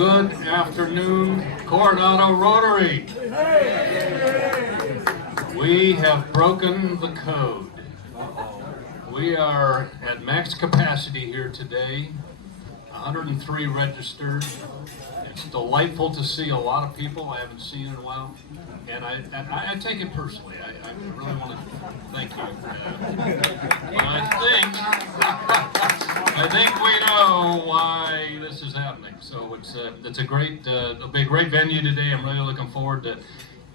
Good afternoon, Coronado Rotary. We have broken the code. We are at max capacity here today, 103 registered. It's delightful to see a lot of people I haven't seen in a while, and I take it personally. I really want to thank you. But I think we know why this is happening. So it's a great, it'll be a great venue today. I'm really looking forward to,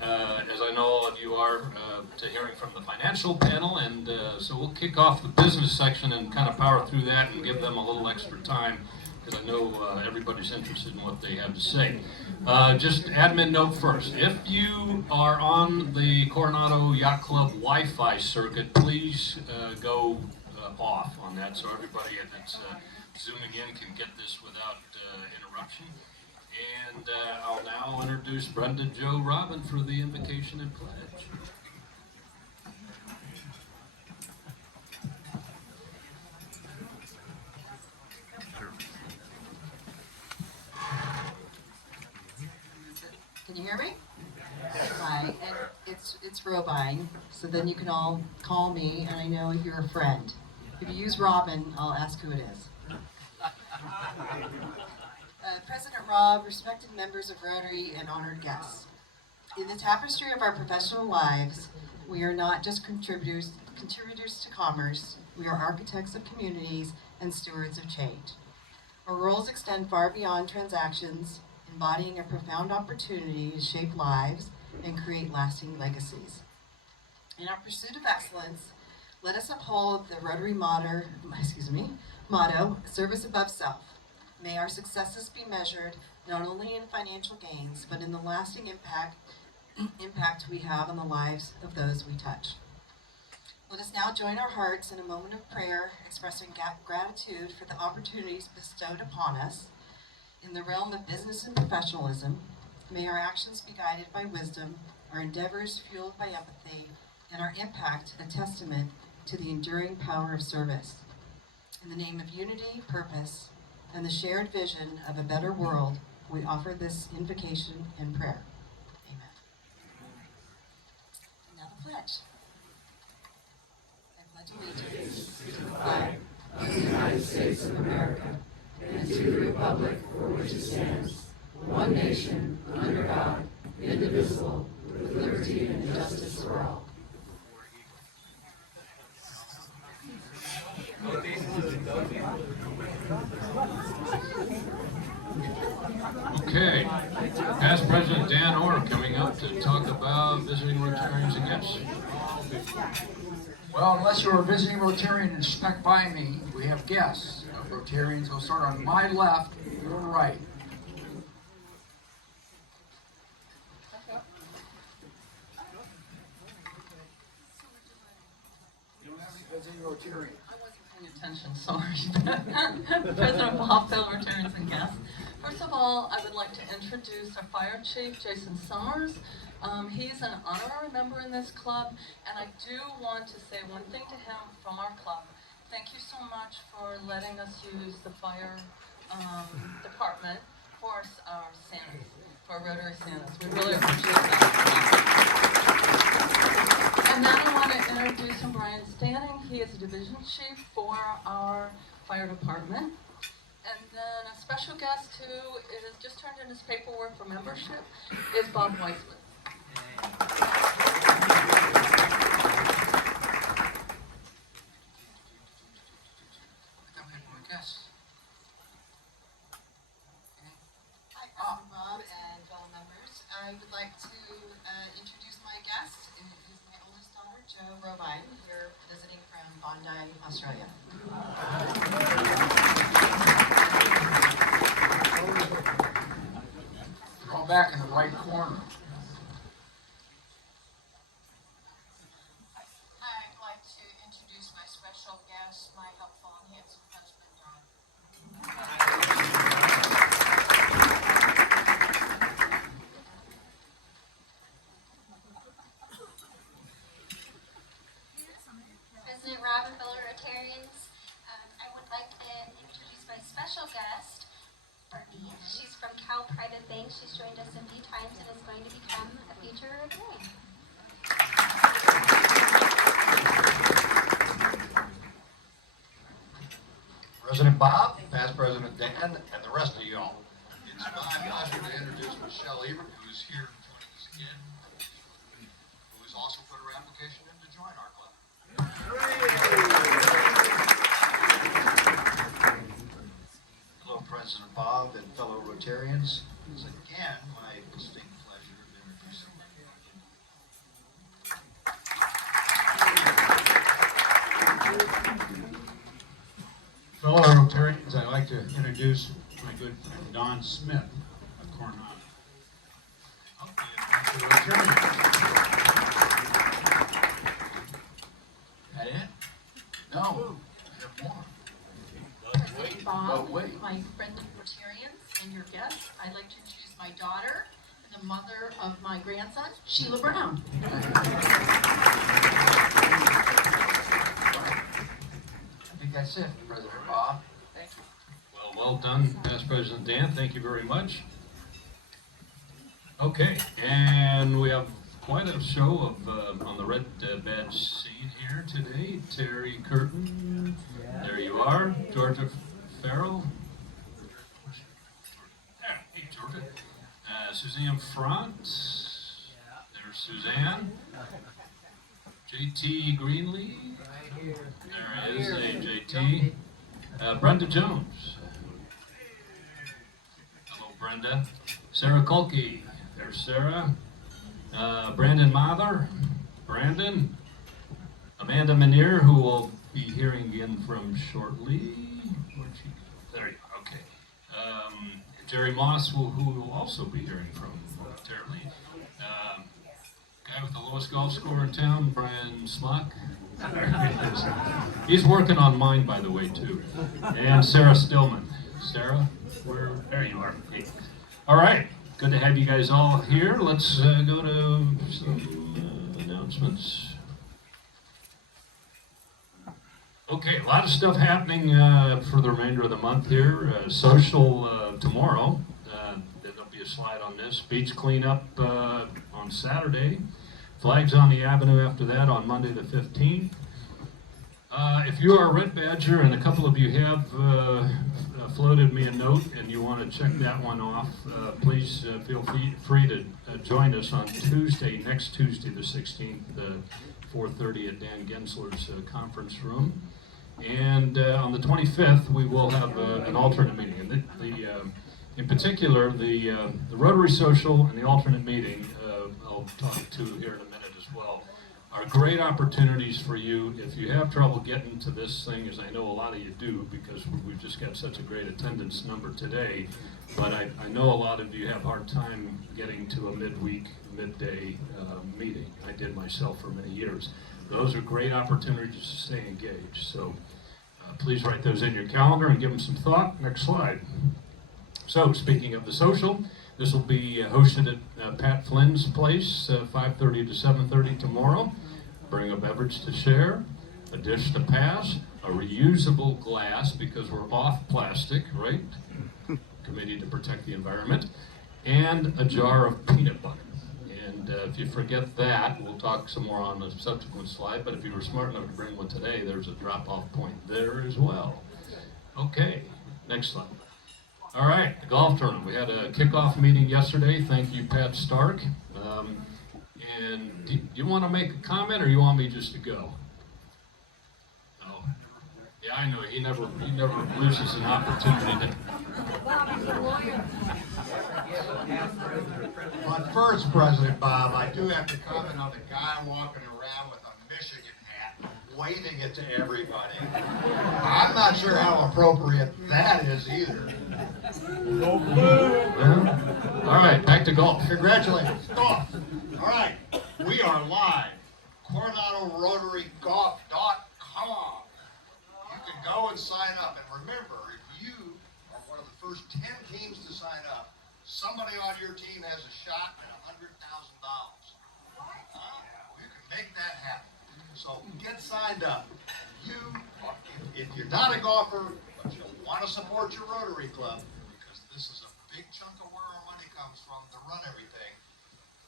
as I know all of you are, to hearing from the financial panel, and so we'll kick off the business section and kind of power through that and give them a little extra time, because I know everybody's interested in what they have to say. Just admin note first, if you are on the Coronado Yacht Club Wi-Fi circuit, please go off on that so everybody that's zooming in can get this without interruption. And I'll now introduce Brenda, Joe, Robyn for the invocation and pledge. Can you hear me? Hi, and it's Robyn, so then you can all call me, and I know you're a friend. If you use Robyn, I'll ask who it is. President Rob, respected members of Rotary, and honored guests. In the tapestry of our professional lives, we are not just contributors to commerce, we are architects of communities and stewards of change. Our roles extend far beyond transactions, embodying a profound opportunity to shape lives and create lasting legacies. In our pursuit of excellence, let us uphold the Rotary motto, service above self. May our successes be measured not only in financial gains, but in the lasting impact we have on the lives of those we touch. Let us now join our hearts in a moment of prayer, expressing gratitude for the opportunities bestowed upon us. In the realm of business and professionalism, may our actions be guided by wisdom, our endeavors fueled by empathy, and our impact a testament to the enduring power of service. In the name of unity, purpose, and the shared vision of a better world, we offer this invocation and prayer. Amen. Now the pledge. I pledge allegiance to the flag of the United States of America, and to the republic for which it stands, one nation, under God, indivisible, with liberty and justice for all. Okay, past President Dan Orr coming up to talk about visiting Rotarians and guests. Well, unless you're a visiting Rotarian and stuck by me, we have guests. Rotarians will start on my left, your right. You don't have any visiting Rotarians. I wasn't paying attention, sorry. President Bob, fellow Rotarians and guests. First of all, I would like to introduce our Fire Chief, Jason Summers. He's an honorary member in this club, and I do want to say one thing to him from our club. Thank you so much for letting us use the fire department for our Santas, for Rotary Santas. We really appreciate that. And now I want to introduce Brian Standing. He is a division chief for our fire department. And then a special guest who has just turned in his paperwork for membership is Bob Weisman. Hi, President Bob and fellow members. I would like to introduce my guest, who is my oldest daughter, Jo Robyn, here visiting from Bondi, Australia. Call back in the right corner. I'd like to introduce my special guest, my helpful and handsome husband, John. President Robyn, fellow Rotarians, I would like to introduce my special guest, She's from how private bank. She's joined us a few times and is going to become a future Rotarian. President Bob, past President Dan, and the rest of y'all. It's my pleasure to introduce Michelle Ebert, who is here joining us again, who has also put her application in to join our club. Hello, President Bob and fellow Rotarians. It's again my distinct pleasure of introducing Fellow Rotarians, I'd like to introduce my good friend Don Smith of Coronado. I'll be a Rotarian. That it? No, I have more. President Bob, Oh, wait. my friendly Rotarians, and your guests, I'd like to introduce my daughter, and the mother of my grandson, Sheila Braun. I think that's it, President Bob. Thank you. Well done, past President Dan. Thank you very much. Okay, and we have quite a show of on the red badge scene here today. Terry Curtin, there you are. Georgia Farrell. Hey, Georgia. Suzanne Front. There's Suzanne. JT Greenlee. There he is. Hey, JT. Brenda Jones. Hello, Brenda. Sarah Kulke. There's Sarah. Brandon Mather. Brandon. Amanda Manier, who we'll be hearing again from shortly. Where'd she go? There you are. Okay. Jerry Moss, who will also be hearing from momentarily. Guy with the lowest golf score in town, Brian Smock. There he is. He's working on mine, by the way, too. And Sarah Stillman. Sarah, there you are. Hey. All right, good to have you guys all here. Let's go to some announcements. Okay, a lot of stuff happening for the remainder of the month here. Social tomorrow. There'll be a slide on this. Beach cleanup on Saturday. Flags on the Avenue after that on Monday the 15th. If you are a Red Badger, and a couple of you have floated me a note and you want to check that one off, please feel free to join us on Tuesday, next Tuesday the 16th, 4:30 at Dan Gensler's conference room. And on the 25th, we will have an alternate meeting. And in particular, the Rotary Social and the alternate meeting, I'll talk to here in a minute as well, are great opportunities for you. If you have trouble getting to this thing, as I know a lot of you do, because we've just got such a great attendance number today, but I know a lot of you have a hard time getting to a midweek, midday meeting. I did myself for many years. Those are great opportunities to stay engaged. So please write those in your calendar and give them some thought. Next slide. So speaking of the social, this will be hosted at Pat Flynn's place, 5:30 to 7:30 tomorrow. Bring a beverage to share, a dish to pass, a reusable glass because we're off plastic, right? Committee to Protect the Environment, and a jar of peanut butter. And if you forget that, we'll talk some more on a subsequent slide, but if you were smart enough to bring one today, there's a drop-off point there as well. Okay, next slide. All right, the golf tournament. We had a kickoff meeting yesterday. Thank you, Pat Stark. And do you want to make a comment, or you want me just to go? No. Yeah, I know. He never loses an opportunity to. But first, President Bob, I do have to comment on the guy walking around with a Michigan hat, waving it to everybody. I'm not sure how appropriate that is either. Well, all right, back to golf. Congratulations. Golf. All right, we are live. CoronadoRotaryGolf.com. You can go and sign up. And remember, if you are one of the first 10 teams to sign up, somebody on your team has a shot at $100,000. You can make that happen. So get signed up. If you're not a golfer, but you want to support your Rotary Club, because this is a big chunk of work comes from to run everything,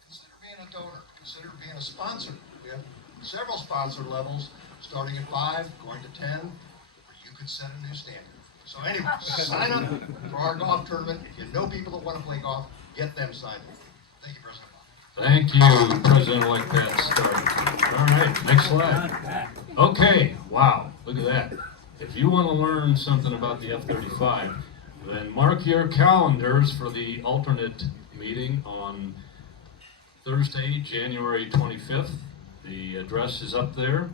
consider being a donor, consider being a sponsor. We have several sponsor levels, starting at 5, going to 10, where you could set a new standard. So anyway, sign up for our golf tournament. If you know people that want to play golf, get them signed up. Thank you, President Bob. Thank you, President-elect Pat Stark. All right, next slide. Okay, wow, look at that. If you want to learn something about the F-35, then mark your calendars for the alternate meeting on Thursday, January 25th. The address is up there.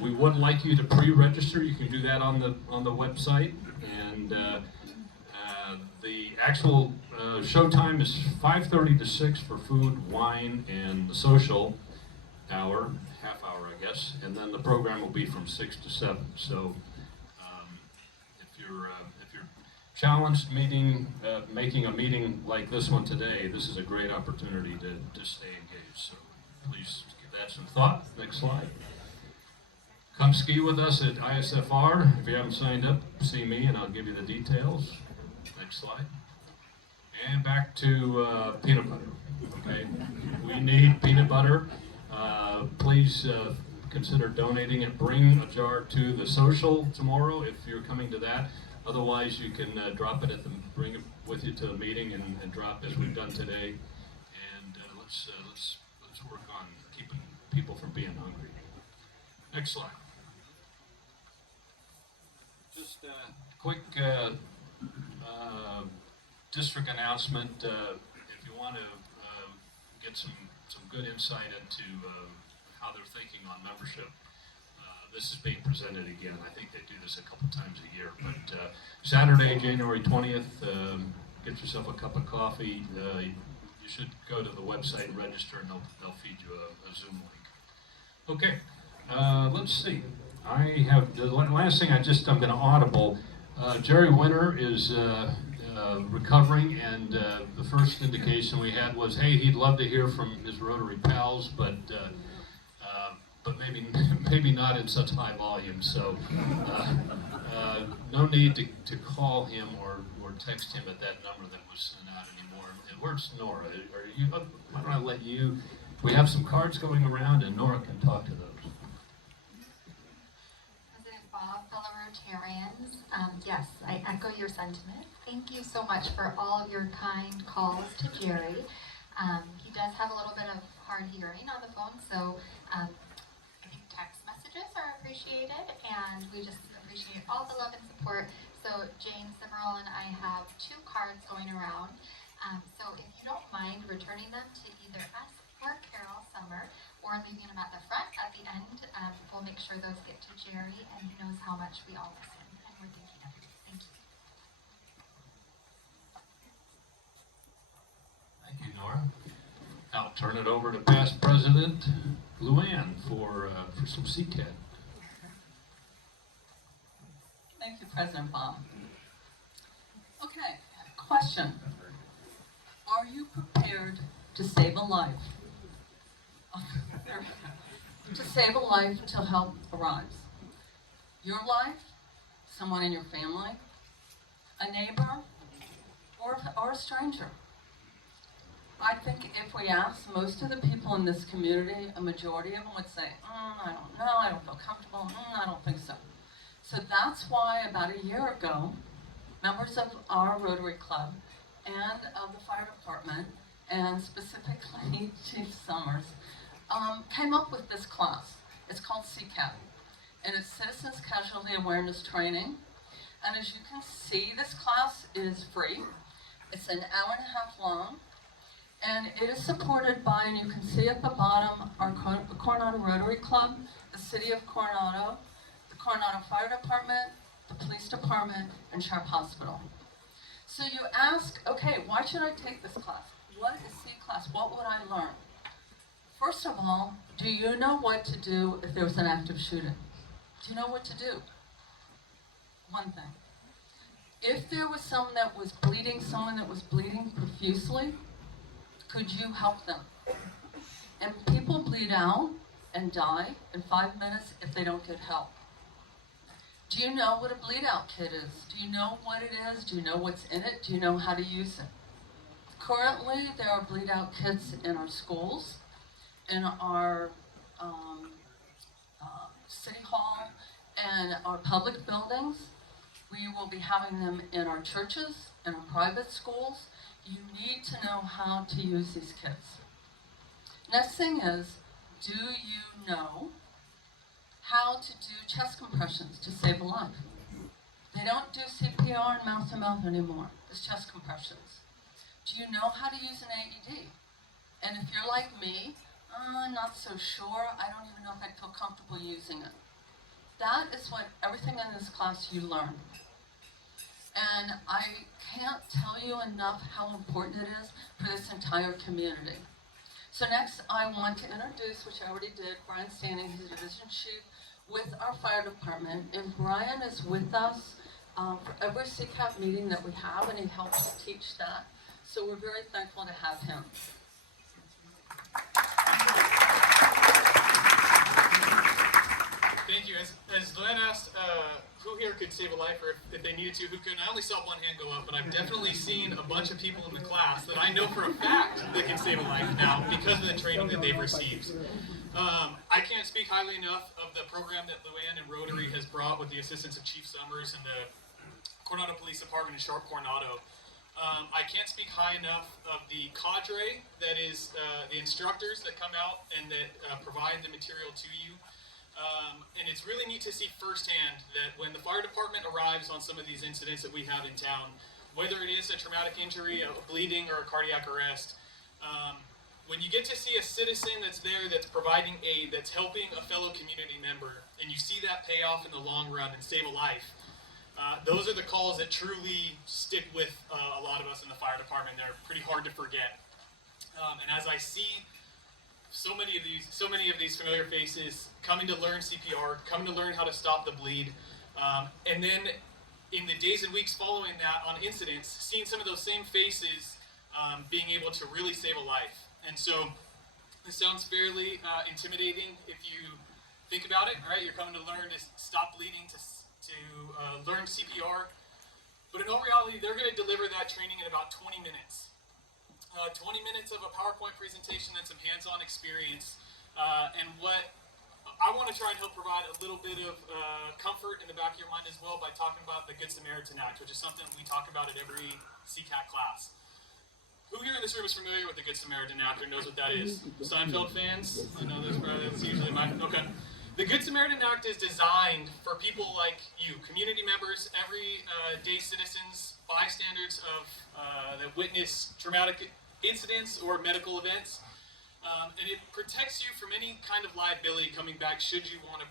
We would like you to pre-register. You can do that on the website. And the actual show time is 5:30 to 6 for food, wine, and the social hour, half hour, I guess. And then the program will be from 6 to 7. So if you're challenged making a meeting like this one today, this is a great opportunity to stay engaged. So please give that some thought. Next slide. Come ski with us at ISFR. If you haven't signed up, see me and I'll give you the details. Next slide. And back to peanut butter. Okay, we need peanut butter. Please consider donating it. Bring a jar to the social tomorrow if you're coming to that. Otherwise, you can drop it bring it with you to the meeting and drop as we've done today. And let's work on keeping people from being hungry. Next slide. Just a quick district announcement. If you want to get some good insight into how they're thinking on membership, this is being presented again. I think they do this a couple times a year. But Saturday, January 20th, get yourself a cup of coffee. You should go to the website and register, and they'll feed you a Zoom link. Okay, let's see. I have the last thing. I'm going to audible. Jerry Winter is recovering, and the first indication we had was, hey, he'd love to hear from his Rotary pals, but maybe not in such high volume. So no need to call him or text him at that number that was sent out anymore. And where's Nora? Why don't I let you? We have some cards going around, and Nora can talk to those. Bob, fellow Rotarians, yes, I echo your sentiment. Thank you so much for all of your kind calls to Jerry. He does have a little bit of hard hearing on the phone, so I think text messages are appreciated, and we just appreciate all the love and support. So Jane Simmerall and I have 2 cards going around. So if you don't mind returning them to either us or Carol Summer, or leaving them at the front at the end, we'll make sure those get to Jerry, and he knows how much we all listen, and we're thinking of you. Thank you. Thank you, Nora. I'll turn it over to past President Luann for some CCAT. Thank you, President Baum. Okay, question. Are you prepared to save a life? To save a life till help arrives. Your life, someone in your family, a neighbor, or a stranger. I think if we ask most of the people in this community, a majority of them would say, I don't know, I don't feel comfortable, I don't think so. So that's why about a year ago, members of our Rotary Club and of the fire department, and specifically Chief Summers, came up with this class. It's called CCAT, and it's Citizens Casualty Awareness Training. And as you can see, this class is free. It's an hour-and-a-half long, and it is supported by, and you can see at the bottom, our Coronado Rotary Club, the City of Coronado, the Coronado Fire Department, the Police Department, and Sharp Hospital. So you ask, okay, why should I take this class? What is C-class? What would I learn? First of all, do you know what to do if there was an active shooting? Do you know what to do? One thing. If there was someone that was bleeding profusely, could you help them? And people bleed out and die in 5 minutes if they don't get help. Do you know what a bleed out kit is? Do you know what it is? Do you know what's in it? Do you know how to use it? Currently, there are bleed out kits in our schools, in our city hall, and our public buildings. We will be having them in our churches, in our private schools. You need to know how to use these kits. Next thing is, do you know how to do chest compressions to save a life? They don't do CPR and mouth-to-mouth anymore. It's chest compressions. Do you know how to use an AED? And if you're like me, not so sure, I don't even know if I'd feel comfortable using it. That is what everything in this class you learn. And I can't tell you enough how important it is for this entire community. So next I want to introduce, which I already did, Brian Standing, who's a division chief with our fire department. And Brian is with us for every CCAT meeting that we have, and he helps teach that. So we're very thankful to have him. Thank you. As Glenn asked who here could save a life, or if they needed to, who couldn't, I only saw one hand go up, but I've definitely seen a bunch of people in the class that I know for a fact that can save a life now because of the training that they've received. I can't speak highly enough of the program that Luann and Rotary has brought with the assistance of Chief Summers and the Coronado Police Department in Sharp Coronado. I can't speak high enough of the cadre that is the instructors that come out and that provide the material to you. And it's really neat to see firsthand that when the fire department arrives on some of these incidents that we have in town, whether it is a traumatic injury, a bleeding, or a cardiac arrest, when you get to see a citizen that's there, that's providing aid, that's helping a fellow community member, and you see that pay off in the long run and save a life, those are the calls that truly stick with a lot of us in the fire department. They're pretty hard to forget. And as I see so many of these familiar faces coming to learn CPR, coming to learn how to stop the bleed, and then in the days and weeks following that on incidents, seeing some of those same faces being able to really save a life. And so this sounds fairly intimidating if you think about it, right? You're coming to learn to stop bleeding, to learn CPR, but in all reality, they're going to deliver that training in about 20 minutes. 20 minutes of a PowerPoint presentation and some hands-on experience. And what I want to try and help provide a little bit of comfort in the back of your mind as well by talking about the Good Samaritan Act, which is something we talk about at every CCAT class. Who here in this room is familiar with the Good Samaritan Act or knows what that is? Seinfeld fans? I know that's usually my... Okay. The Good Samaritan Act is designed for people like you, community members, everyday citizens, bystanders that witness traumatic incidents or medical events, and it protects you from any kind of liability coming back should you want to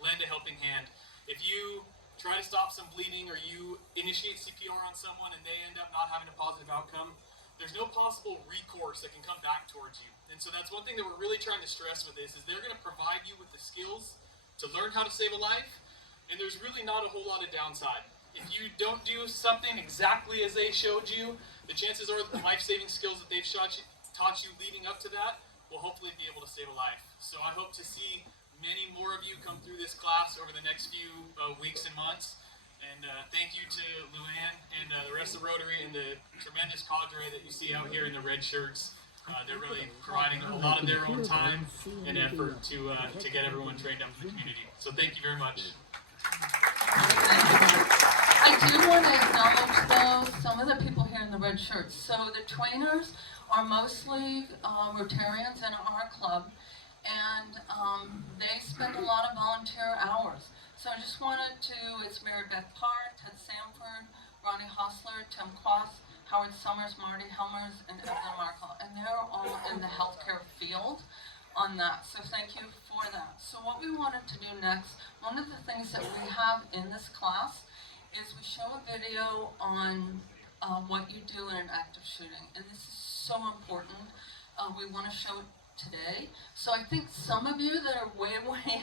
lend a helping hand. If you try to stop some bleeding or you initiate CPR on someone and they end up not having a positive outcome, there's no possible recourse that can come back towards you. And so that's one thing that we're really trying to stress with this, is they're going to provide you with the skills to learn how to save a life, and there's really not a whole lot of downside. If you don't do something exactly as they showed you, the chances are the life-saving skills that they've taught you leading up to that will hopefully be able to save a life. So I hope to see many more of you come through this class over the next few weeks and months. And thank you to Luann and the rest of Rotary and the tremendous cadre that you see out here in the red shirts. They're really providing a lot of their own time and effort to get everyone trained up in the community. So thank you very much. I do want to acknowledge, though, some of the people here in the red shirts. So the trainers are mostly Rotarians in our club, and they spend a lot of volunteer hours. So I just wanted to, it's Mary Beth Parr, Ted Sanford, Ronnie Hostler, Tim Quass, Howard Summers, Marty Helmers, and Evelyn Markle. And they're all in the healthcare field on that. So thank you for that. So what we wanted to do next, one of the things that we have in this class is we show a video on what you do in an active shooting. And this is so important. We want to show it today. So I think some of you that are way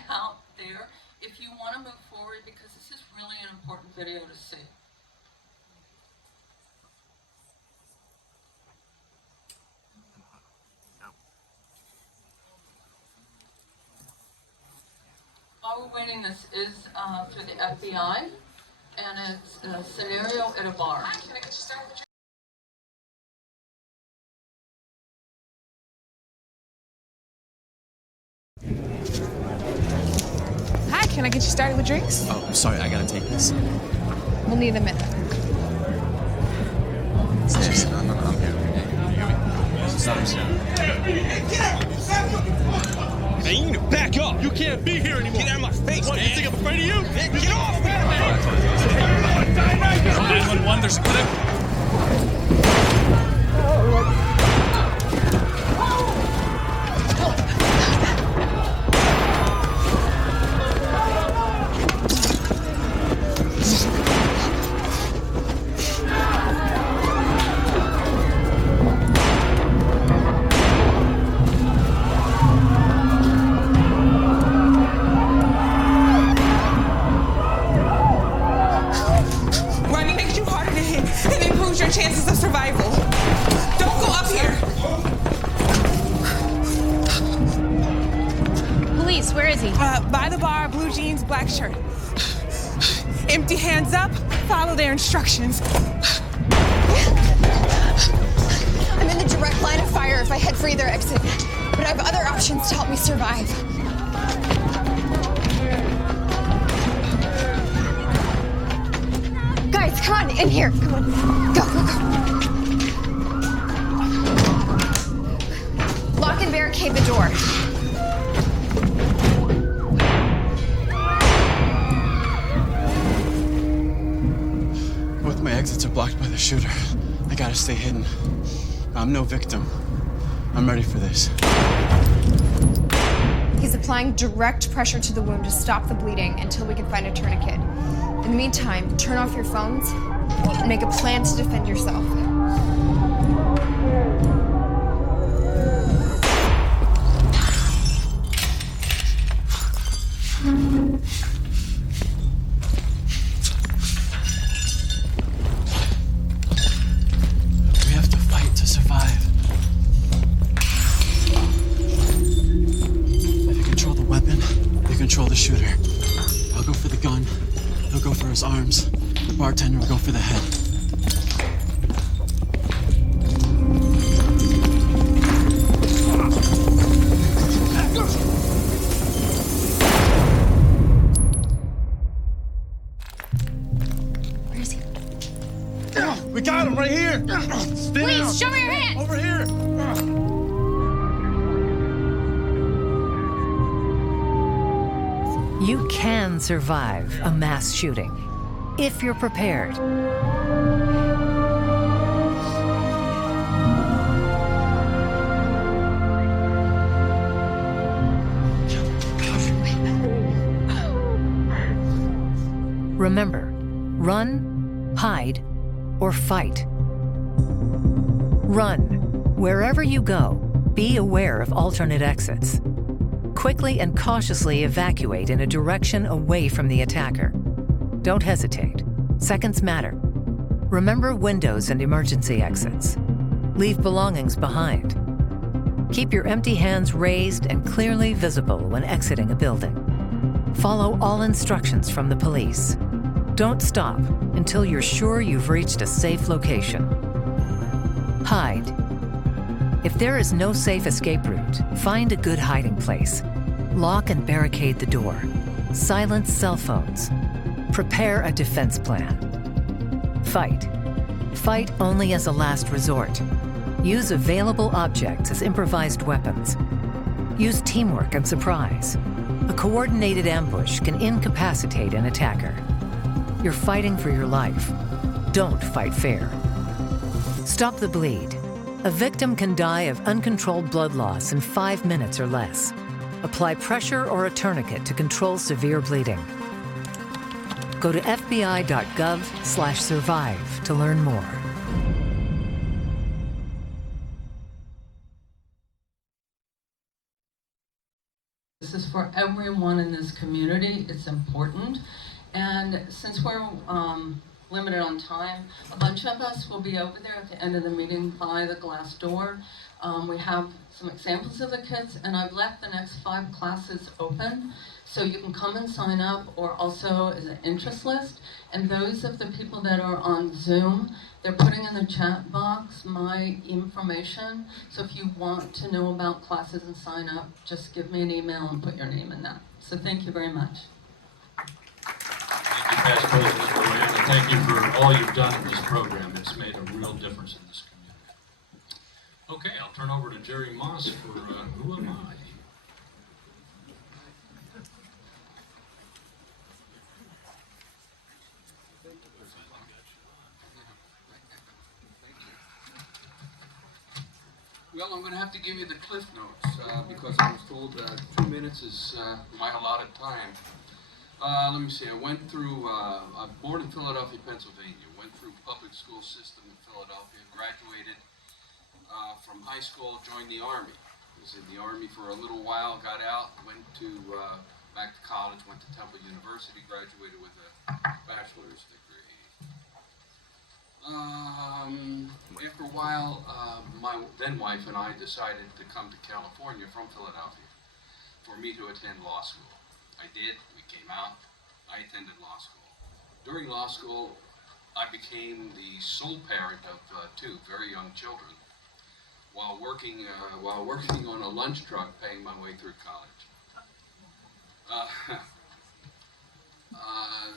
out there, if you want to move forward, because this is really an important video to see. While we're waiting, this is for the FBI, and it's a scenario at a bar. Can I get you started with drinks? Oh, I'm sorry, I gotta take this. We'll need a minute. No, I'm here. Hey, you need to back up. You can't be here anymore. Get out of my face, what, man. You think I'm afraid of you? Man, get off, man. 911, there's a clip. Chances of survival. Don't go up here. Police, where is he? By the bar, blue jeans, black shirt. Empty hands up, follow their instructions. I'm in the direct line of fire if I head for either exit, but I have other options to help me survive. Guys, come on, in here. Come on. Go, go, go. Lock and barricade the door. Both my exits are blocked by the shooter. I gotta stay hidden. I'm no victim. I'm ready for this. He's applying direct pressure to the wound to stop the bleeding until we can find a tourniquet. In the meantime, turn off your phones and make a plan to defend yourself. We have to fight to survive. If you control the weapon, you control the shooter. I'll go for the gun. He'll go for his arms. The bartender will go for the head. Where is he? We got him right here. Please, show me your hands. Over here. You can survive a mass shooting if you're prepared. Remember, run, hide, or fight. Run. Wherever you go, be aware of alternate exits. Quickly and cautiously evacuate in a direction away from the attacker. Don't hesitate. Seconds matter. Remember windows and emergency exits. Leave belongings behind. Keep your empty hands raised and clearly visible when exiting a building. Follow all instructions from the police. Don't stop until you're sure you've reached a safe location. Hide. If there is no safe escape route, find a good hiding place. Lock and barricade the door. Silence cell phones. Prepare a defense plan. Fight. Fight only as a last resort. Use available objects as improvised weapons. Use teamwork and surprise. A coordinated ambush can incapacitate an attacker. You're fighting for your life. Don't fight fair. Stop the bleed. A victim can die of uncontrolled blood loss in 5 minutes or less. Apply pressure or a tourniquet to control severe bleeding. Go to fbi.gov/survive to learn more. This is for everyone in this community. It's important. And since we're limited on time, a bunch of us will be over there at the end of the meeting by the glass door. We have some examples of the kits, and I've left the next 5 classes open, so you can come and sign up, or also as an interest list. And those of the people that are on Zoom, they're putting in the chat box my information. So if you want to know about classes and sign up, just give me an email and put your name in that. So thank you very much. Past President Braun, and thank you for all you've done in this program. It's made a real difference in this community. Okay, I'll turn over to Jerry Moss for Who Am I? Well, I'm going to have to give you the cliff notes because I was told 2 minutes is my allotted time. Let me see. I went through, I'm born in Philadelphia, Pennsylvania. Went through public school system in Philadelphia. Graduated from high school, joined the Army. Was in the Army for a little while, got out, went to back to college, went to Temple University, graduated with a bachelor's degree. After a while, my then wife and I decided to come to California from Philadelphia for me to attend law school. I did. We came out. I attended law school. During law school, I became the sole parent of 2 very young children while working on a lunch truck, paying my way through college.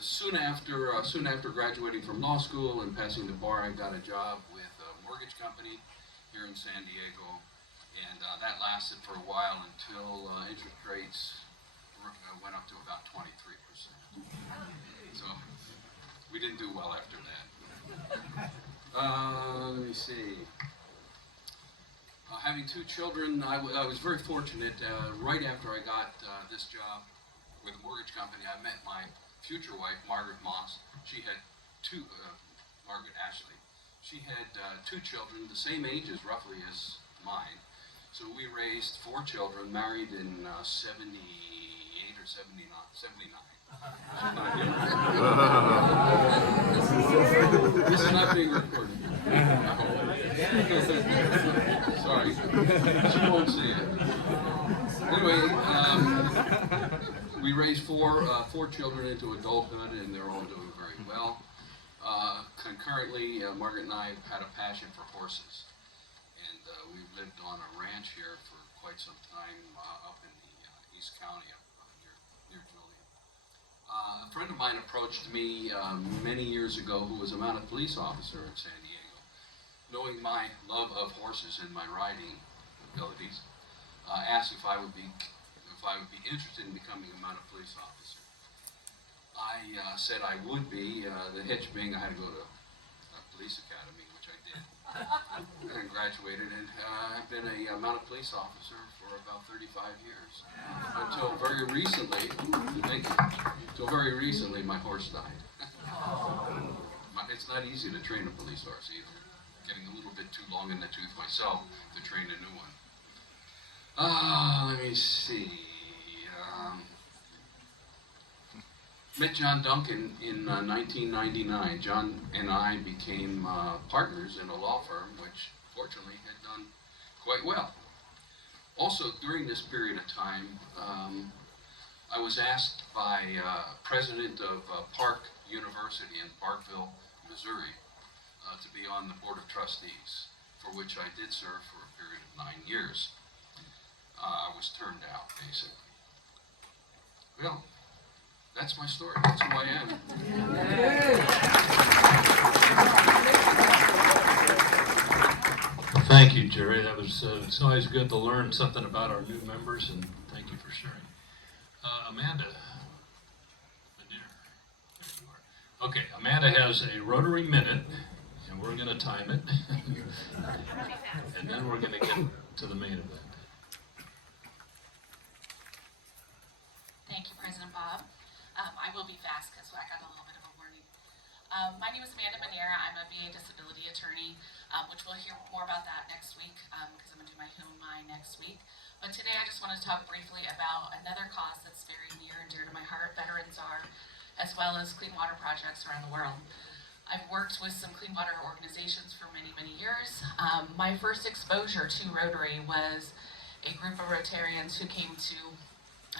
Soon after graduating from law school and passing the bar, I got a job with a mortgage company here in San Diego, and that lasted for a while until interest rates went up to about 23%. So we didn't do well after that. Let me see. Having 2 children, I was very fortunate. Right after I got this job with a mortgage company, I met my future wife, Margaret Moss. She had Margaret Ashley. She had 2 children, the same ages roughly as mine. So we raised 4 children, married in 78 or 79. This is not being recorded. Sorry. She won't see it. Anyway, we raised 4 children into adulthood, and they're all doing very well. Concurrently, Margaret and I had a passion for horses, and we've lived on a ranch here for quite some time up in the East County, near Julian. A friend of mine approached me many years ago, who was a mounted police officer in San Diego. Knowing my love of horses and my riding abilities, asked if I would be interested in becoming a mounted police officer. I said I would be. The hitch being I had to go to a police academy, which I did, and graduated, and I've been a mounted police officer for about 35 years. Until very recently, my horse died. It's not easy to train a police horse either. Getting a little bit too long in the tooth myself to train a new one. Let me see. Met John Duncan in 1999. John and I became partners in a law firm, which fortunately had done quite well. Also, during this period of time, I was asked by president of Park University in Parkville, Missouri, to be on the Board of Trustees, for which I did serve for a period of 9 years. I was turned out, basically. Well, that's my story. That's who I am. Thank you, Jerry. That was it's always good to learn something about our new members, and thank you for sharing. Amanda. Okay, Amanda has a Rotary Minute, and we're going to time it, and then we're going to get to the main event. Thank you, President Bob. I will be fast because I got a little bit of a warning. My name is Amanda Manera. I'm a VA disability attorney, which we'll hear more about that next week because I'm going to do my Who Am I next week. But today I just want to talk briefly about another cause that's very near and dear to my heart. Veterans are, as well as clean water projects around the world. I've worked with some clean water organizations for many, many years. My first exposure to Rotary was a group of Rotarians who came to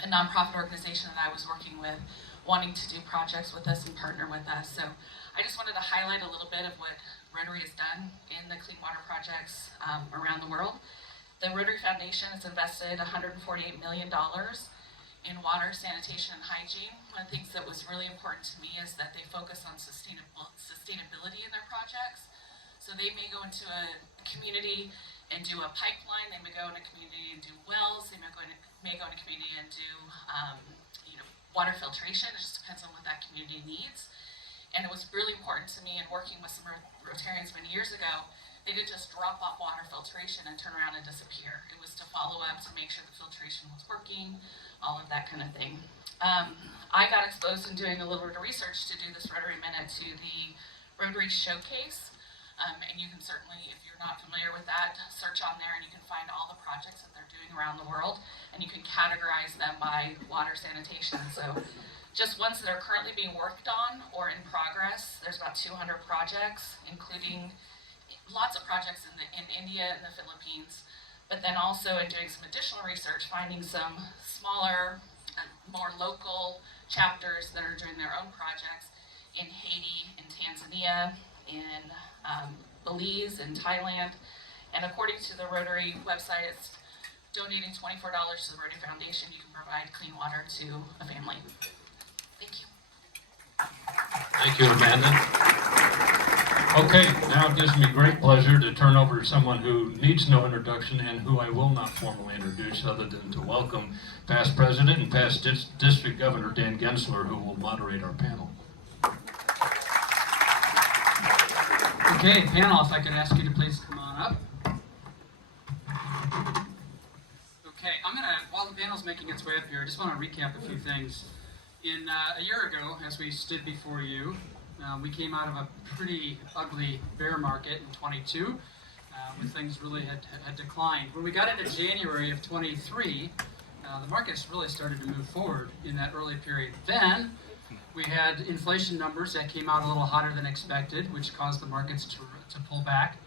a nonprofit organization that I was working with, wanting to do projects with us and partner with us. So I just wanted to highlight a little bit of what Rotary has done in the clean water projects around the world. The Rotary Foundation has invested $148 million in water, sanitation, and hygiene. One of the things that was really important to me is that they focus on sustainability in their projects. So they may go into a community and do a pipeline, they may go in a community and do wells, they may go in a community and do water filtration. It just depends on what that community needs. And it was really important to me in working with some Rotarians many years ago. They didn't just drop off water filtration and turn around and disappear. It was to follow up to make sure the filtration was working, all of that kind of thing. I got exposed in doing a little bit of research to do this Rotary Minute to the Rotary Showcase. And you can certainly, if you're not familiar with that, search on there and you can find all the projects that they're doing around the world, and you can categorize them by water sanitation. So just ones that are currently being worked on or in progress, there's about 200 projects, including lots of projects in India and the Philippines, but then also in doing some additional research, finding some smaller, more local chapters that are doing their own projects in Haiti, in Tanzania, in Belize, in Thailand. And according to the Rotary website, it's donating $24 to the Rotary Foundation. You can provide clean water to a family. Thank you. Thank you, Amanda. Okay, now it gives me great pleasure to turn over to someone who needs no introduction and who I will not formally introduce other than to welcome past President and past District Governor Dan Gensler, who will moderate our panel. Okay, panel, if I could ask you to please come on up. Okay, while the panel's making its way up here, I just want to recap a few things. A year ago, as we stood before you, we came out of a pretty ugly bear market in 22, when things really had declined. When we got into January of 23, the markets really started to move forward in that early period. Then, we had inflation numbers that came out a little hotter than expected, which caused the markets to pull back.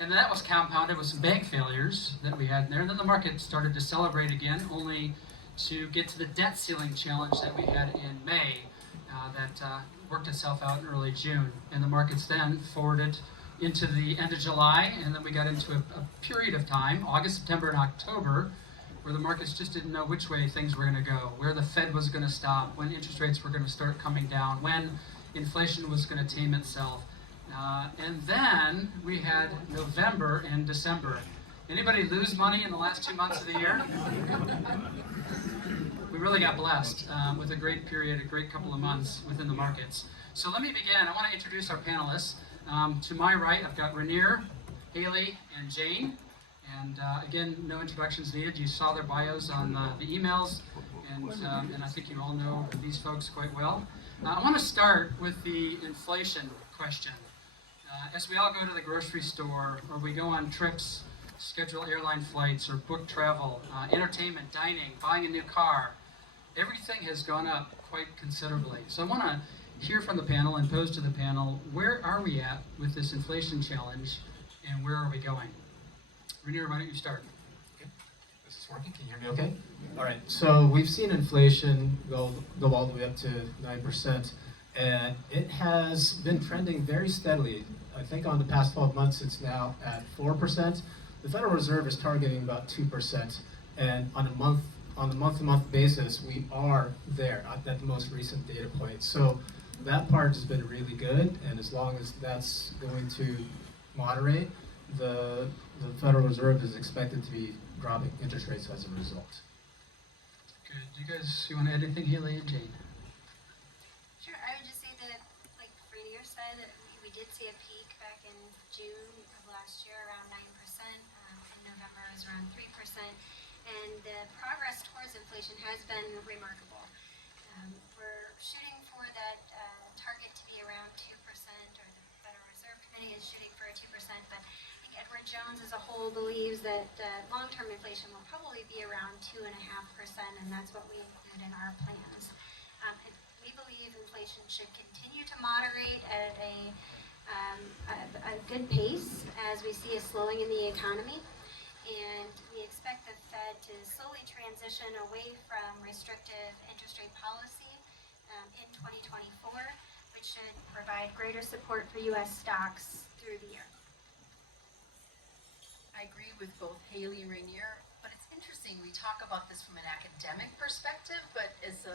And that was compounded with some bank failures that we had in there. And then the market started to celebrate again, only to get to the debt ceiling challenge that we had in May that worked itself out in early June. And the markets then forwarded into the end of July, and then we got into a period of time, August, September, and October, where the markets just didn't know which way things were going to go, where the Fed was going to stop, when interest rates were going to start coming down, when inflation was going to tame itself. And then we had November and December. Anybody lose money in the last 2 months of the year? We really got blessed with a great period, a great couple of months within the markets. So let me begin. I want to introduce our panelists. To my right, I've got Rainier, Hayley, and Jane. And again, no introductions needed. You saw their bios on the emails, and I think you all know these folks quite well. I want to start with the inflation question. As we all go to the grocery store, or we go on trips, schedule airline flights, or book travel, entertainment, dining, buying a new car, everything has gone up quite considerably. So I want to hear from the panel and pose to the panel, where are we at with this inflation challenge, and where are we going? Rainier, why don't you start? Okay. This is working. Can you hear me okay? All right. So we've seen inflation go all the way up to 9%, and it has been trending very steadily. I think on the past 12 months, it's now at 4%. The Federal Reserve is targeting about 2%, and on a month-to-month basis, we are there at the most recent data point. So that part has been really good, and as long as that's going to moderate, the Federal Reserve is expected to be dropping interest rates as a result. Good. Do you want to add anything, Hayley and Jane? Sure. I would just say that, like Rainier said, that we did see a peak back in June of last year, around 9%. In November, it was around 3%. And the progress towards inflation has been remarkable. We're shooting for that target to be around 2%, or the Federal Reserve Committee is shooting for a 2%, but Edward Jones as a whole believes that long-term inflation will probably be around 2.5%, and that's what we include in our plans. We believe inflation should continue to moderate at a good pace as we see a slowing in the economy, and we expect the Fed to slowly transition away from restrictive interest rate policy in 2024, which should provide greater support for U.S. stocks through the year. I agree with both Hayley and Rainier, but it's interesting interesting, we talk about this from an academic perspective, but as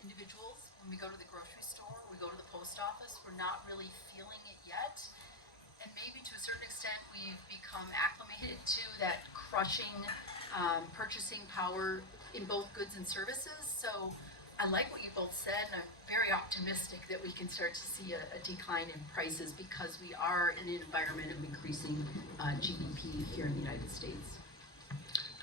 individuals, when we go to the grocery store, we go to the post office, we're not really feeling it yet. And maybe to a certain extent, we've become acclimated to that crushing purchasing power in both goods and services. So I like what you both said, and I'm very optimistic that we can start to see a decline in prices because we are in an environment of increasing GDP here in the United States.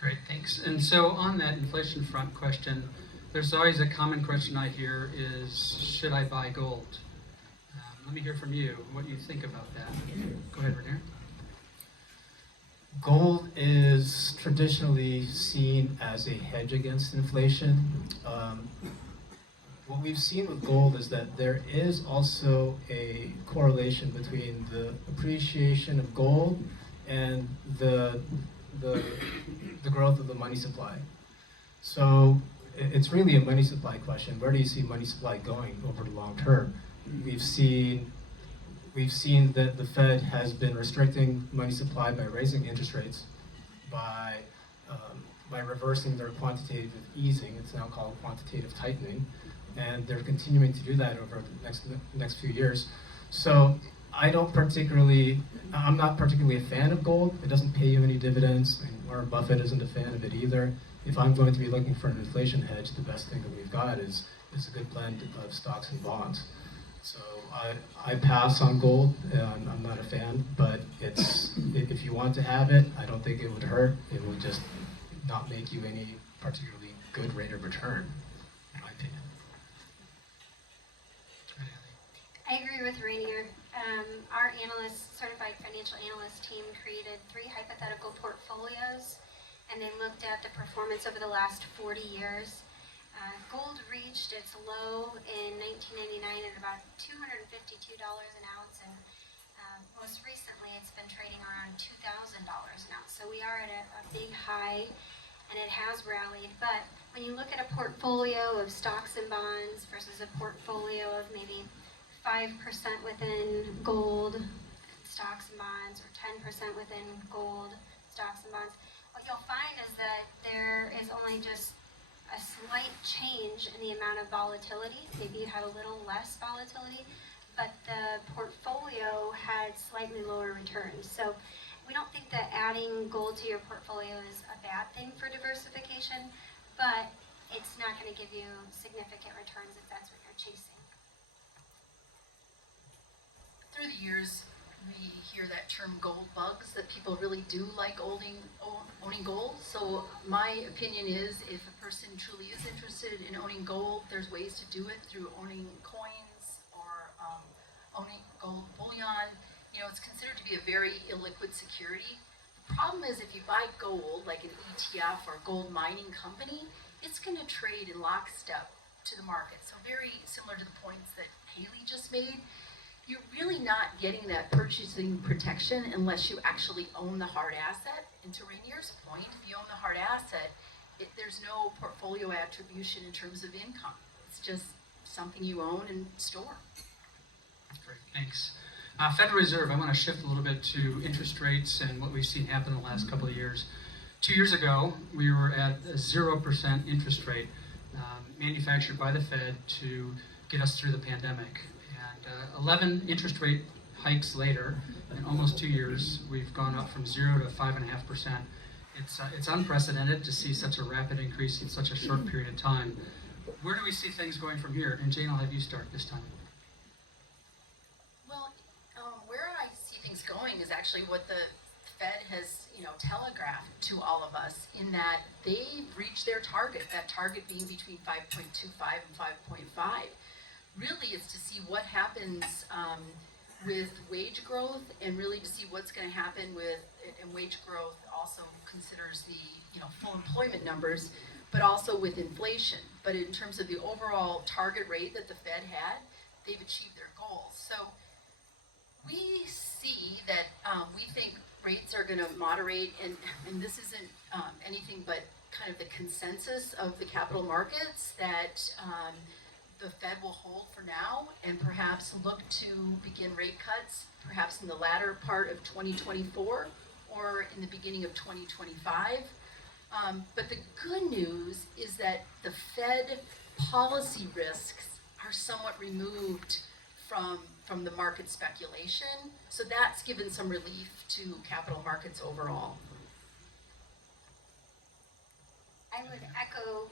Great, thanks. And so on that inflation front question, there's always a common question I hear is, should I buy gold? Let me hear from you what you think about that. Go ahead, Rainier. Gold is traditionally seen as a hedge against inflation. What we've seen with gold is that there is also a correlation between the appreciation of gold and the growth of the money supply. So it's really a money supply question. Where do you see money supply going over the long term? We've seen that the Fed has been restricting money supply by raising interest rates, by reversing their quantitative easing. It's now called quantitative tightening, and they're continuing to do that over the next few years. So I'm not particularly a fan of gold. It doesn't pay you any dividends, and Warren Buffett isn't a fan of it either. If I'm going to be looking for an inflation hedge, the best thing that we've got is a good blend of stocks and bonds. So I pass on gold. I'm not a fan, but if you want to have it, I don't think it would hurt. It would just not make you any particularly good rate of return, in my opinion. I agree with Rainier. Our certified financial analyst team created 3 hypothetical portfolios, and they looked at the performance over the last 40 years. Gold reached its low in 1999 at about $252 an ounce, and most recently it's been trading around $2,000 an ounce. So we are at a big high, and it has rallied. But when you look at a portfolio of stocks and bonds versus a portfolio of maybe 5% within gold, stocks and bonds, or 10% within gold, stocks and bonds, what you'll find is that there is only just a slight change in the amount of volatility. Maybe you have a little less volatility, but the portfolio had slightly lower returns. So we don't think that adding gold to your portfolio is a bad thing for diversification, but it's not going to give you significant returns if that's what you're chasing. Through the years, we hear that term gold bugs, that people really do like owning gold. So my opinion is, if a person truly is interested in owning gold, there's ways to do it through owning coins or owning gold bullion. You know, it's considered to be a very illiquid security. The problem is, if you buy gold, like an ETF or a gold mining company, it's going to trade in lockstep to the market. So very similar to the points that Hayley just made. You're really not getting that purchasing protection unless you actually own the hard asset. And to Rainier's point, if you own the hard asset, there's no portfolio attribution in terms of income. It's just something you own and store. Great, thanks. Federal Reserve, I want to shift a little bit to interest rates and what we've seen happen in the last couple of years. 2 years ago, we were at a 0% interest rate manufactured by the Fed to get us through the pandemic. 11 interest rate hikes later, in almost 2 years, we've gone up from 0 to 5.5%. It's unprecedented to see such a rapid increase in such a short period of time. Where do we see things going from here? And Jane, I'll have you start this time. Well, where I see things going is actually what the Fed has, telegraphed to all of us, in that they've reached their target. That target being between 5.25 and 5.5. Really, it's to see what happens with wage growth, and really to see what's going to happen with, and wage growth also considers the full employment numbers, but also with inflation. But in terms of the overall target rate that the Fed had, they've achieved their goals. So we see that we think rates are going to moderate, and this isn't anything but kind of the consensus of the capital markets, that the Fed will hold for now and perhaps look to begin rate cuts perhaps in the latter part of 2024 or in the beginning of 2025. But the good news is that the Fed policy risks are somewhat removed from the market speculation. So that's given some relief to capital markets overall. I would echo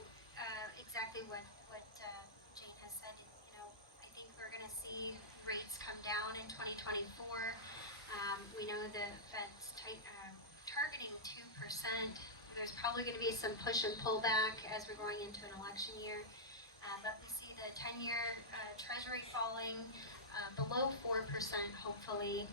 exactly what Jane has said. You know, I think we're going to see rates come down in 2024. We know the Fed's targeting 2%. There's probably going to be some push and pull back as we're going into an election year. But we see the 10-year Treasury falling below 4%, hopefully.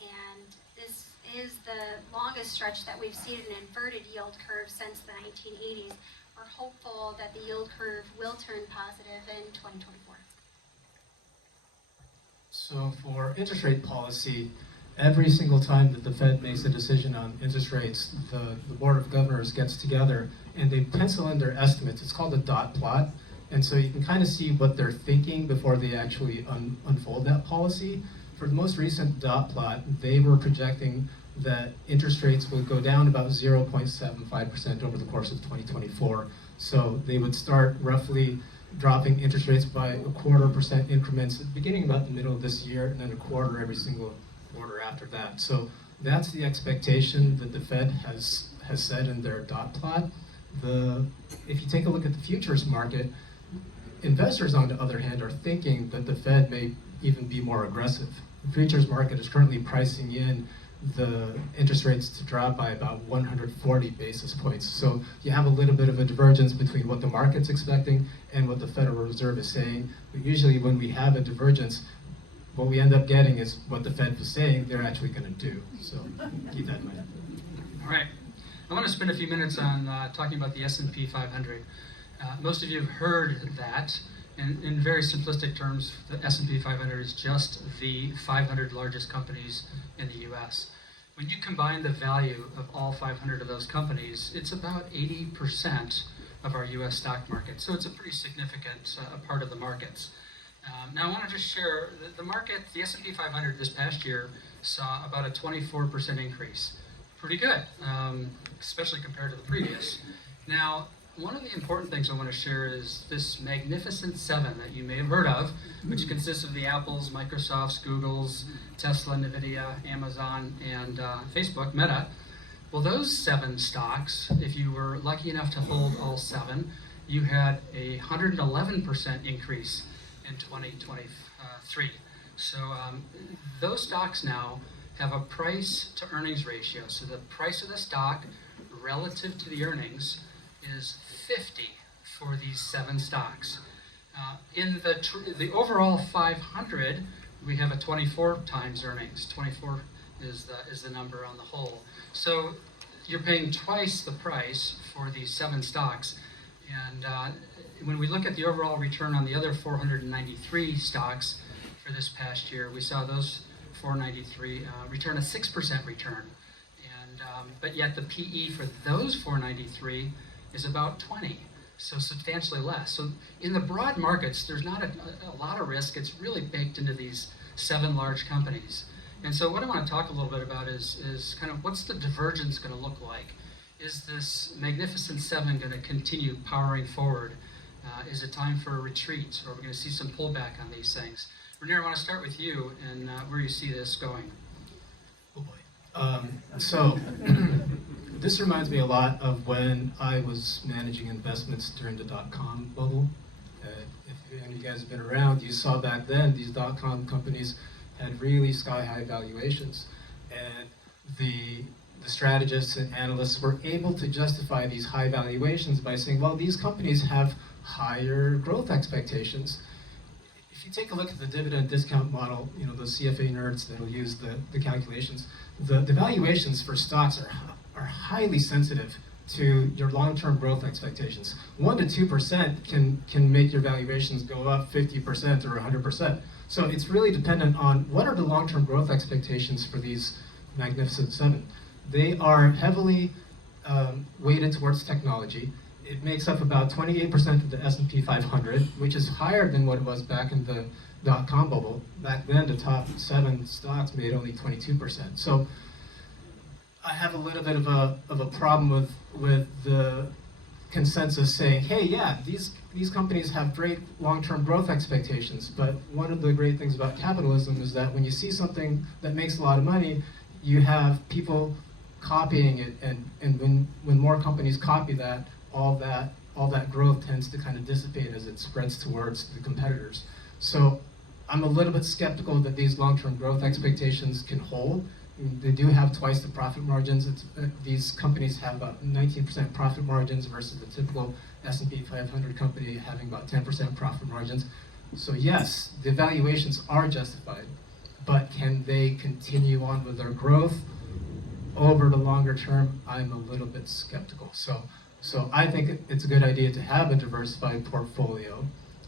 And this is the longest stretch that we've seen an inverted yield curve since the 1980s. We're hopeful that the yield curve will turn positive in 2024. So for interest rate policy, every single time that the Fed makes a decision on interest rates, the Board of Governors gets together and they pencil in their estimates. It's called a dot plot. And so you can kind of see what they're thinking before they actually unfold that policy. For the most recent dot plot, they were projecting that interest rates would go down about 0.75% over the course of 2024. So they would start roughly dropping interest rates by 0.25% increments beginning about the middle of this year, and then 0.25% every single quarter after that. So that's the expectation that the Fed has set in their dot plot. If you take a look at the futures market, investors, on the other hand, are thinking that the Fed may even be more aggressive. The futures market is currently pricing in the interest rates to drop by about 140 basis points. So you have a little bit of a divergence between what the market's expecting and what the Federal Reserve is saying. But usually when we have a divergence, what we end up getting is what the Fed was saying they're actually going to do. So keep that in mind. All right. I want to spend a few minutes on talking about the S&P 500. Most of you have heard that. And in very simplistic terms, the S&P 500 is just the 500 largest companies in the U.S. When you combine the value of all 500 of those companies, it's about 80% of our U.S. stock market. So it's a pretty significant part of the markets. Now I want to just share the market. The S&P 500 this past year saw about a 24% increase. Pretty good, especially compared to the previous. Now, one of the important things I want to share is this Magnificent Seven that you may have heard of, which consists of the Apples, Microsofts, Googles, Tesla, NVIDIA, Amazon, and Facebook, Meta. Well, those 7 stocks, if you were lucky enough to hold all 7, you had a 111% increase in 2023. So those stocks now have a price to earnings ratio. So the price of the stock relative to the earnings is 50 for these 7 stocks. In the overall 500, we have a 24 times earnings. 24 is the number on the whole. So you're paying twice the price for these 7 stocks. And when we look at the overall return on the other 493 stocks for this past year, we saw those 493 return a 6% return. And but yet the PE for those 493 is about 20, so substantially less. So in the broad markets, there's not a lot of risk. It's really baked into these 7 large companies. And so what I want to talk a little bit about is kind of what's the divergence going to look like? Is this Magnificent Seven going to continue powering forward? Is it time for a retreat, or are we going to see some pullback on these things? Rainier, I want to start with you and where you see this going. Oh boy. So this reminds me a lot of when I was managing investments during the dot-com bubble. If any of you guys have been around, you saw back then these dot-com companies had really sky-high valuations. And the strategists and analysts were able to justify these high valuations by saying, well, these companies have higher growth expectations. If you take a look at the dividend discount model, you know, those CFA nerds that'll use the calculations, the valuations for stocks are highly sensitive to your long-term growth expectations. 1% to 2% can make your valuations go up 50% or 100%. So it's really dependent on what are the long-term growth expectations for these Magnificent Seven. They are heavily weighted towards technology. It makes up about 28% of the S&P 500, which is higher than what it was back in the dot-com bubble. Back then, the top 7 stocks made only 22%. So I have a little bit of a problem with the consensus saying, hey, yeah, these companies have great long-term growth expectations, but one of the great things about capitalism is that when you see something that makes a lot of money, you have people copying it, and when more companies copy that, all that growth tends to kind of dissipate as it spreads towards the competitors. So I'm a little bit skeptical that these long-term growth expectations can hold. I mean, they do have twice the profit margins. These companies have about 19% profit margins versus the typical S&P 500 company having about 10% profit margins. So yes, the valuations are justified, but can they continue on with their growth over the longer term? I'm a little bit skeptical. So I think it's a good idea to have a diversified portfolio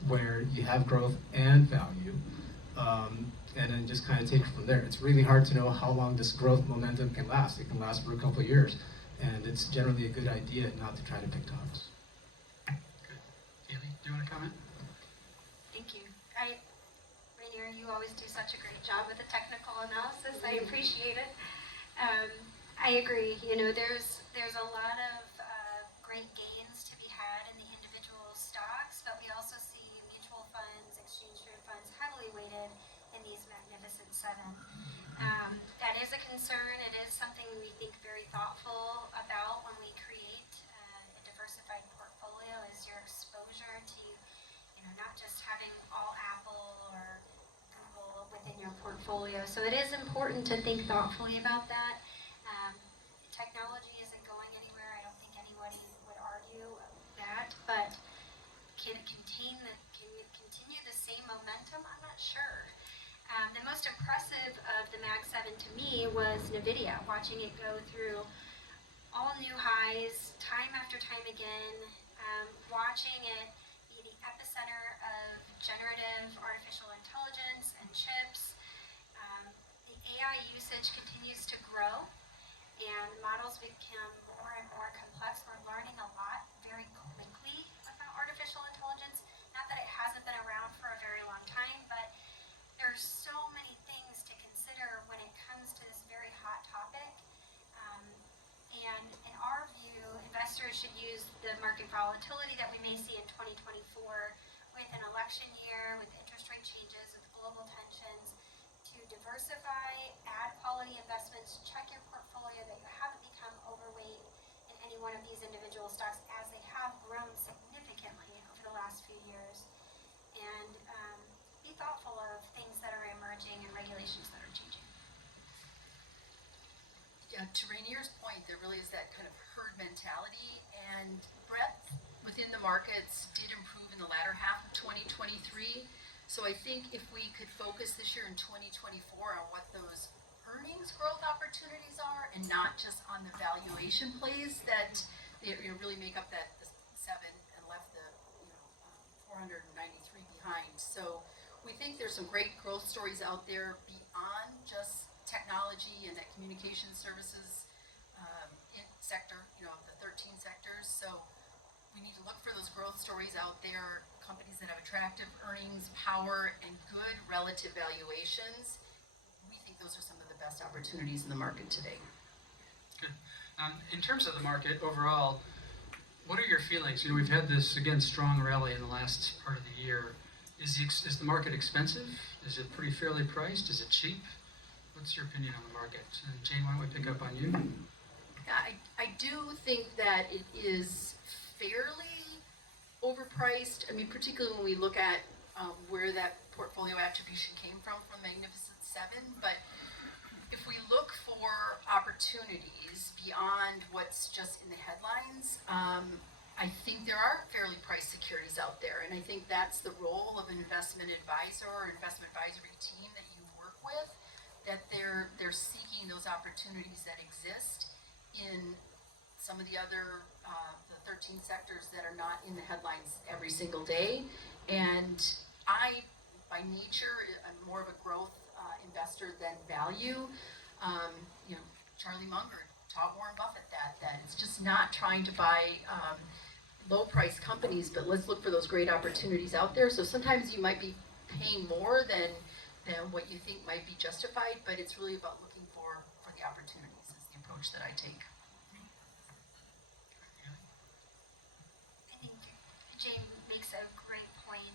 where you have growth and value, and then just kind of take it from there. It's really hard to know how long this growth momentum can last. It can last for a couple of years, and it's generally a good idea not to try to pick tops. Good. Hayley, do you want to comment? Thank you. Rainier, you always do such a great job with the technical analysis. I appreciate it. I agree. You know, there's a lot of great gains to be had in the individual stocks, but we also see mutual funds, exchange traded funds heavily weighted in these magnificent seven. That is a concern. It is something we think very thoughtful about when we create a diversified portfolio, is your exposure to, you know, not just having all Apple or Google within your portfolio. So it is important to think thoughtfully about that. Technology isn't going anywhere. I don't think anybody would argue that, but can it continue the same momentum? I'm not sure. The most impressive of the Mag 7 to me was NVIDIA, watching it go through all new highs time after time again, watching it be the epicenter of generative artificial intelligence and chips. The AI usage continues to grow, and models become more and more complex. We're learning a lot very quickly about artificial intelligence. Not that it hasn't been around for a very long time, but there's so many things to consider when it comes to this very hot topic. And in our view, investors should use the market volatility that we may see in 2024 with an election year, with interest rate changes, with global tensions, to diversify, add quality investments, check your portfolio that you haven't become overweight in any one of these individual stocks, as they have grown significantly over the last few years. And be thoughtful of things that are emerging and regulations that are changing. Yeah, to Rainier's point, there really is that kind of herd mentality, and breadth within the markets did improve in the latter half of 2023. So I think if we could focus this year in 2024 on what those earnings growth opportunities are, and not just on the valuation plays that really make up that the 7 and left the 493 behind. So we think there's some great growth stories out there beyond just technology and that communication services sector, the 13 sectors. So we need to look for those growth stories out there, companies that have attractive earnings, power, and good relative valuations. We think those are some of the best opportunities in the market today. Good. In terms of the market overall, what are your feelings? We've had this, again, strong rally in the last part of the year. Is the market expensive? Is it pretty fairly priced? Is it cheap? What's your opinion on the market? And Jane, why don't we pick up on you? Yeah, I do think that it is fairly overpriced. I mean, particularly when we look at where that portfolio attribution came from Magnificent Seven. But if we look for opportunities beyond what's just in the headlines, I think there are fairly priced securities out there, and I think that's the role of an investment advisor or investment advisory team that you work with, that they're seeking those opportunities that exist in some of the other the 13 sectors that are not in the headlines every single day. And I, by nature, I'm more of a growth investor than value. Charlie Munger taught Warren Buffett that it's just not trying to buy low-priced companies, but let's look for those great opportunities out there. So sometimes you might be paying more than what you think might be justified, but it's really about looking for the opportunities is the approach approach that I take. I think Jane makes a great point.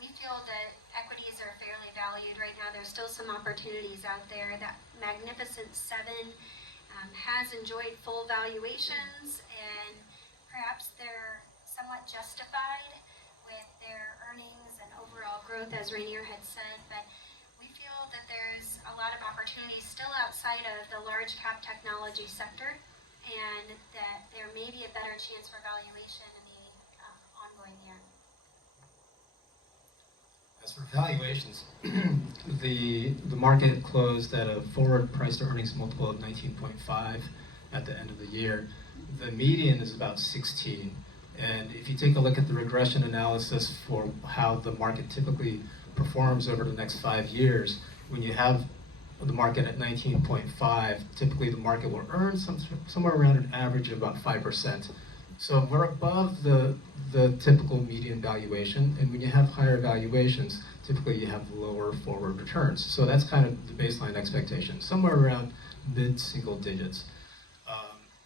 We feel that equities are fairly valued right now. There's still some opportunities out there. That Magnificent Seven has enjoyed full valuations, and perhaps they're somewhat justified with their earnings and overall growth, as Rainier had said, but we feel that there's a lot of opportunities still outside of the large cap technology sector, and that there may be a better chance for valuation in the ongoing year. As for valuations, the market closed at a forward price to earnings multiple of 19.5 at the end of the year. The median is about 16. And if you take a look at the regression analysis for how the market typically performs over the next 5 years, when you have the market at 19.5, typically the market will earn somewhere around an average of about 5%. So we're above the typical median valuation, and when you have higher valuations, typically you have lower forward returns. So that's kind of the baseline expectation, somewhere around mid-single digits.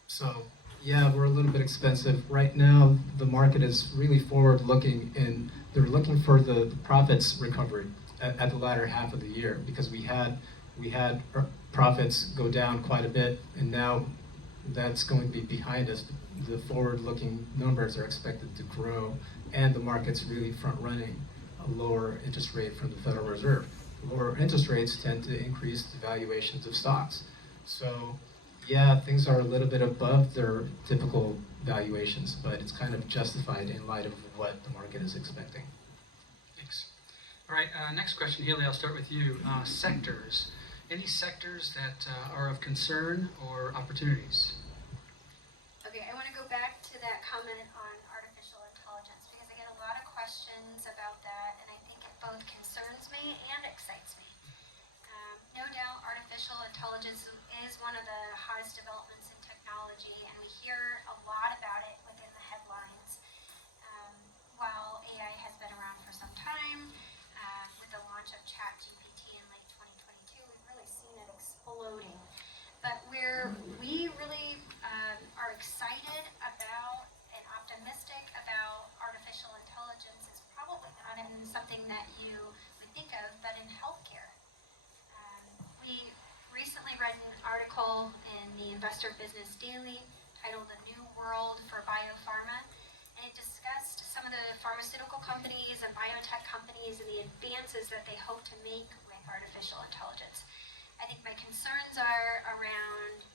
So yeah, we're a little bit expensive. Right now, the market is really forward-looking, and they're looking for the profits recovery at the latter half of the year, because we had profits go down quite a bit, and now that's going to be behind us. The forward-looking numbers are expected to grow, and the market's really front-running a lower interest rate from the Federal Reserve. Lower interest rates tend to increase the valuations of stocks. So yeah, things are a little bit above their typical valuations, but it's kind of justified in light of what the market is expecting. Thanks. All right, next question, Hayley, I'll start with you. Sectors. Any sectors that are of concern or opportunities? Okay, I want to go back to that comment on artificial intelligence, because I get a lot of questions about that, and I think it both concerns me and excites me. No doubt artificial intelligence is one of the hottest developments in technology, and we hear a lot about it within the headlines. While AI has been around for some time, with the launch of ChatGPT in late 2022, we've really seen it exploding. But where we really are excited about and optimistic about artificial intelligence is probably not in something that you would think of, but in healthcare. We recently read an article in the Investor Business Daily titled "A New World for Biopharma," and it discussed some of the pharmaceutical companies and biotech companies and the advances that they hope to make with artificial intelligence. I think my concerns are around,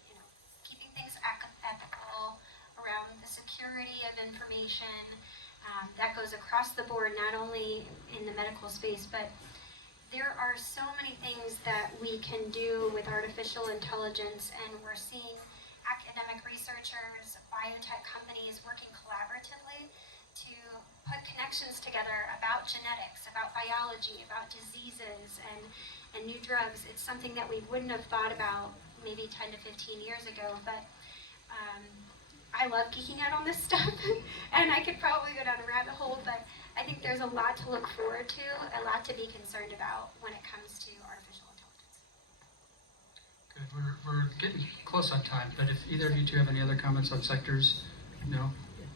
keeping things ethical, around the security of information. That goes across the board, not only in the medical space, but there are so many things that we can do with artificial intelligence, and we're seeing academic researchers, biotech companies working collaboratively to put connections together about genetics, about biology, about diseases, and new drugs. It's something that we wouldn't have thought about maybe 10 to 15 years ago, but I love geeking out on this stuff, and I could probably go down a rabbit hole, but I think there's a lot to look forward to, a lot to be concerned about when it comes to artificial intelligence. Good. We're getting close on time, but if either of you two have any other comments on sectors, no?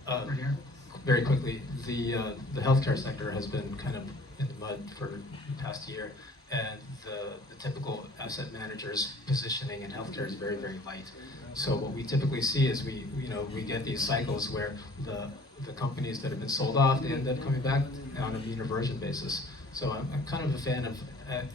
Right here. Very quickly, the healthcare sector has been kind of in the mud for the past year, and the typical asset manager's positioning in healthcare is very, very light. So what we typically see is we get these cycles where the companies that have been sold off, they end up coming back on a mean reversion basis. So I'm kind of a fan of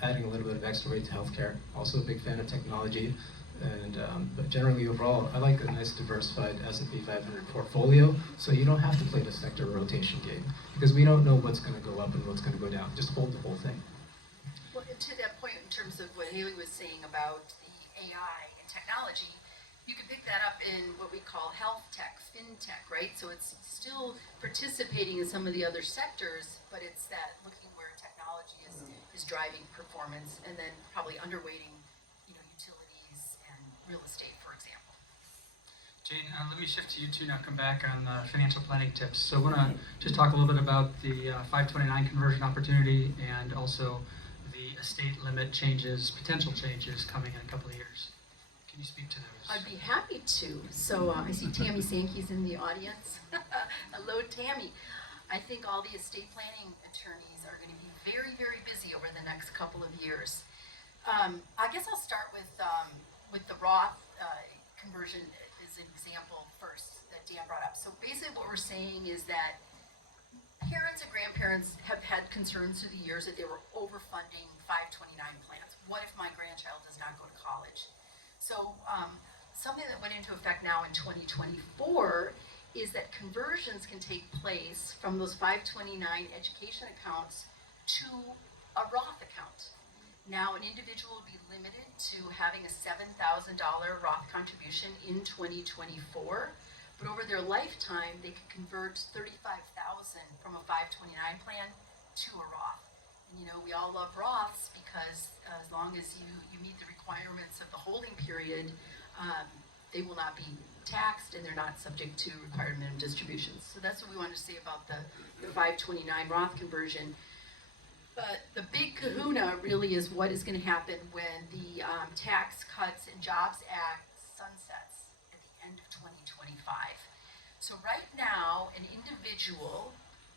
adding a little bit of extra weight to healthcare. Also a big fan of technology, and but generally overall, I like a nice diversified S&P 500 portfolio. So you don't have to play the sector rotation game, because we don't know what's going to go up and what's going to go down. Just hold the whole thing. Well, to that point, in terms of what Hayley was saying about the AI and technology, you could pick that up in what we call health tech, fintech, right? So it's still participating in some of the other sectors, but it's that looking where technology is driving performance, and then probably underweighting, utilities and real estate, for example. Jane, let me shift to you two now, come back on financial planning tips. So I want to just talk a little bit about the 529 conversion opportunity, and also the estate limit changes, potential changes coming in a couple of years. Can you speak to those? I'd be happy to. So I see Tammy Sankey's in the audience. Hello, Tammy. I think all the estate planning attorneys are going to be very, very busy over the next couple of years. I guess I'll start with the Roth conversion as an example first that Dan brought up. So basically what we're saying is that parents and grandparents have had concerns through the years that they were overfunding 529 plans. What if my grandchild does not go to college? So something that went into effect now in 2024 is that conversions can take place from those 529 education accounts to a Roth account. Now, an individual will be limited to having a $7,000 Roth contribution in 2024, but over their lifetime, they could convert $35,000 from a 529 plan to a Roth. And you know, we all love Roths because as long as you meet the requirements of the holding period, they will not be taxed and they're not subject to required minimum distributions. So that's what we want to say about the 529 Roth conversion. But the big kahuna really is what is going to happen when the Tax Cuts and Jobs Act sunsets at the end of 2025. So right now, an individual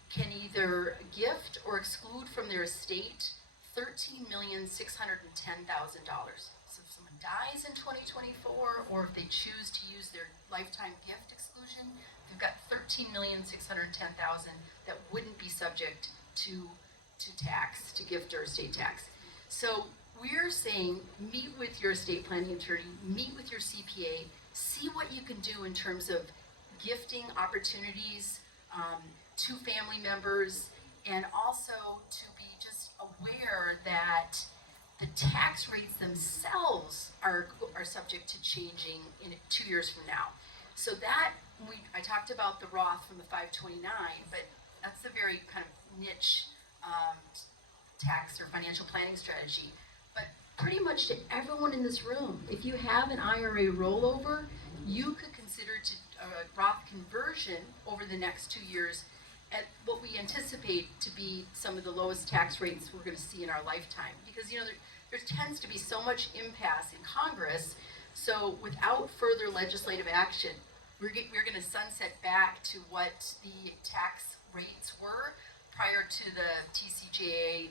can either gift or exclude from their estate $13,610,000. So if someone dies in 2024, or if they choose to use their lifetime gift exclusion, they've got $13,610,000 that wouldn't be subject to tax, to gift or estate tax. So we're saying meet with your estate planning attorney, meet with your CPA, see what you can do in terms of gifting opportunities to family members, and also to be just aware that the tax rates themselves are subject to changing in 2 years from now. So that, I talked about the Roth from the 529, but that's a very kind of niche tax or financial planning strategy. But pretty much to everyone in this room, if you have an IRA rollover, you could consider a Roth conversion over the next 2 years at what we anticipate to be some of the lowest tax rates we're going to see in our lifetime. Because you know there tends to be so much impasse in Congress, so without further legislative action, we're going to sunset back to what the tax rates were prior to the TCJA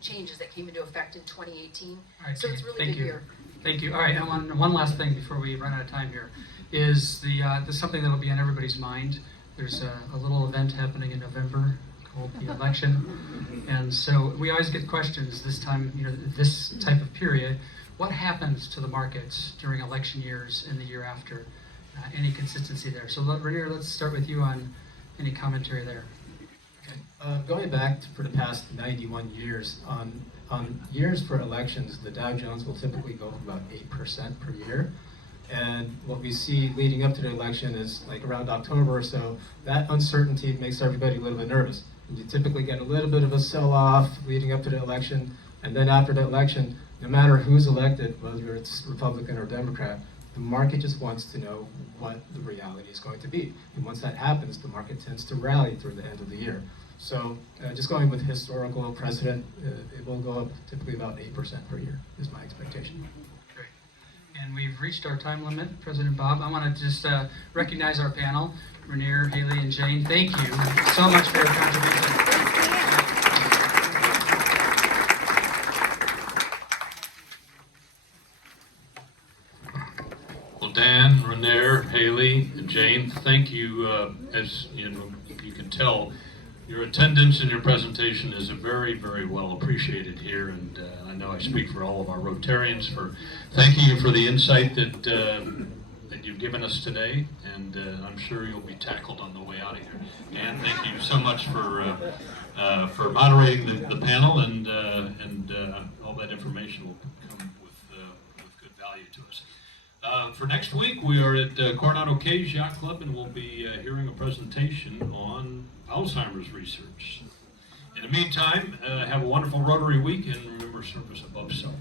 changes that came into effect in 2018. All right, so it's really thank good you. here. Thank you. All right, and one last thing before we run out of time here is there's something that'll be on everybody's mind. There's a little event happening in November called the election, and so we always get questions this time, this type of period. What happens to the markets during election years and the year after? Any consistency there? So Rainier, let's start with you on any commentary there. Going back for the past 91 years, on years for elections, the Dow Jones will typically go up about 8% per year. And what we see leading up to the election is like around October or so, that uncertainty makes everybody a little bit nervous. And you typically get a little bit of a sell-off leading up to the election, and then after the election, no matter who's elected, whether it's Republican or Democrat, the market just wants to know what the reality is going to be. And once that happens, the market tends to rally through the end of the year. So just going with historical precedent, it will go up typically about 8% per year is my expectation. Great. And we've reached our time limit. President Bob, I want to just recognize our panel, Rainier, Hayley, and Jane. Thank you so much for your contribution. Well, Dan, Rainier, Hayley, and Jane, thank you. As you know, you can tell, your attendance and your presentation is very, very well appreciated here, and I know I speak for all of our Rotarians for thanking you for the insight that you've given us today, and I'm sure you'll be tackled on the way out of here. Dan, thank you so much for moderating the panel, and all that information will come with good value to us. For next week, we are at Coronado Yacht Club, and we'll be hearing a presentation on Alzheimer's research. In the meantime, have a wonderful Rotary week, and remember, service above self.